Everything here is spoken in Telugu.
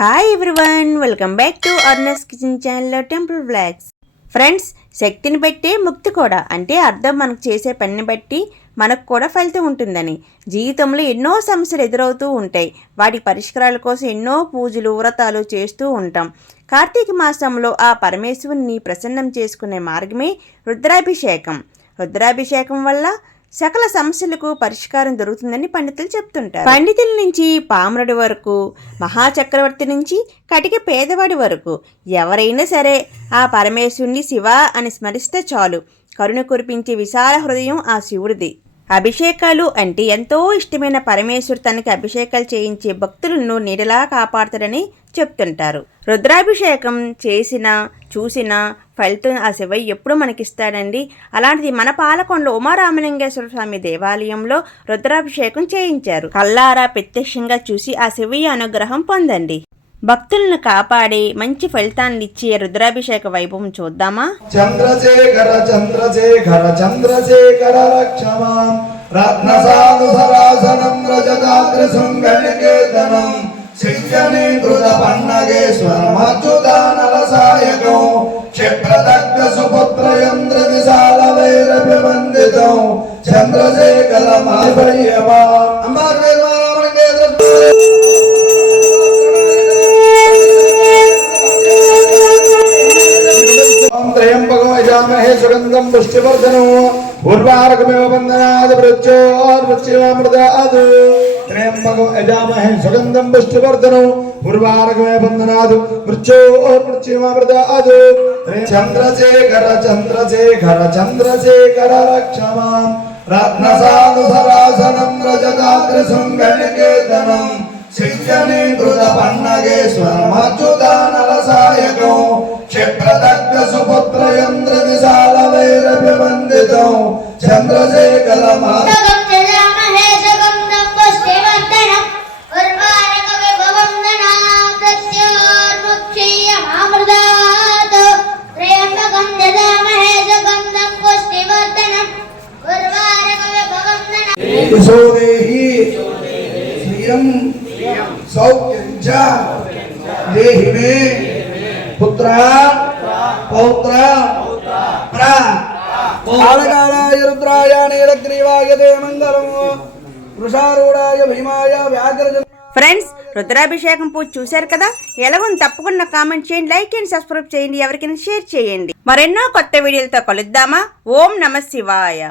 Hi everyone welcome back to అర్నస్ kitchen ఛానల్లో టెంపుల్ బ్లాగ్స్ ఫ్రెండ్స్ శక్తిని బట్టే ముక్తి కూడా. అంటే అర్థం మనకు చేసే పనిని బట్టి మనకు కూడా ఫలితం ఉంటుందని. జీవితంలో ఎన్నో సమస్యలు ఎదురవుతూ ఉంటాయి. వాటి పరిష్కారాల కోసం ఎన్నో పూజలు వ్రతాలు చేస్తూ ఉంటాం. కార్తీక మాసంలో ఆ పరమేశ్వరుని ప్రసన్నం చేసుకునే మార్గమే రుద్రాభిషేకం. రుద్రాభిషేకం వల్ల సకల సమస్యలకు పరిష్కారం దొరుకుతుందని పండితులు చెప్తుంటారు. పండితుల నుంచి పామరుడి వరకు మహాచక్రవర్తి నుంచి కటిక పేదవాడి వరకు ఎవరైనా సరే ఆ పరమేశ్వరుని శివ అని స్మరిస్తే చాలు. కరుణ కురిపించే విశాల హృదయం ఆ శివుడిది. అభిషేకాలు అంటే ఎంతో ఇష్టమైన పరమేశ్వరు తనకి అభిషేకాలు చేయించే భక్తులను నీడలా కాపాడతారని చెప్తుంటారు. రుద్రాభిషేకం చేసిన చూసిన ఫలితం ఆ శివయ్య ఎప్పుడు మనకిస్తాడండి. అలాంటిది మన పాలకొండలో ఉమారామలింగేశ్వర స్వామి దేవాలయంలో రుద్రాభిషేకం చేయించారు. కల్లారా ప్రత్యక్షంగా చూసి ఆ శివయ్య అనుగ్రహం పొందండి. భక్తులను కాపాడి మంచి ఫలితాన్ని ఇచ్చే రుద్రాభిషేక వైభవం చూద్దామా? చంద్రశేఖర చంద్రశేఖర చంద్రశేఖర రక్షమాం. రత్నసాధు సరాసనం రజతాగ్రశృంగనికేతనం శిష్యనీకృత పన్నగేశ్వరమచ్యుతానల సాయకం క్షిప్రదగ్ధ సుపుత్రయంద్ర విశాల వైరభివందితం చంద్రశేఖర మాధవయ్యమా అంబార్ ఓం త్రయంబకం యజామహే సుగంధం పుష్టివర్ధనం ఉర్వారకమివ వందనాద్ వృక్షోర్వృక్షివామృతాద్ త్రయంబకం యజామహే సుగంధం పుష్టివర్ధనం ఉర్వారకమివ వందనాద్ వృక్షోర్వృక్షివామృతాద్ చంద్రశేఖర చంద్రశేఖర చంద్రశేఖర రక్షమాం రత్నసాధు సరాసనం రజతాగ్రశృంగనికేతనం శిష్యనీకృత పన్నగేశ్వరమచ్యుతానల ఉర్వారకవిభవందనా యశోదేహి శ్రియం సౌఖ్యం చ దేహి మే పుత్ర పౌత్ర ప్ర కాళకాళాయ రుద్రాయ నీలగ్రీవాయ దే మంగళం వృషారూఢాయ భీమాయ వ్యాఘ్రజ ఫ్రెండ్స్ రుద్రాభిషేకం పూజ చూశారు కదా? ఎలా తప్పకుండా కామెంట్ చేయండి లైక్ అండ్ సబ్స్క్రైబ్ చేయండి ఎవరికైనా షేర్ చేయండి. మరెన్నో కొత్త వీడియోలతో కలుద్దామా? ఓం నమ శివాయ.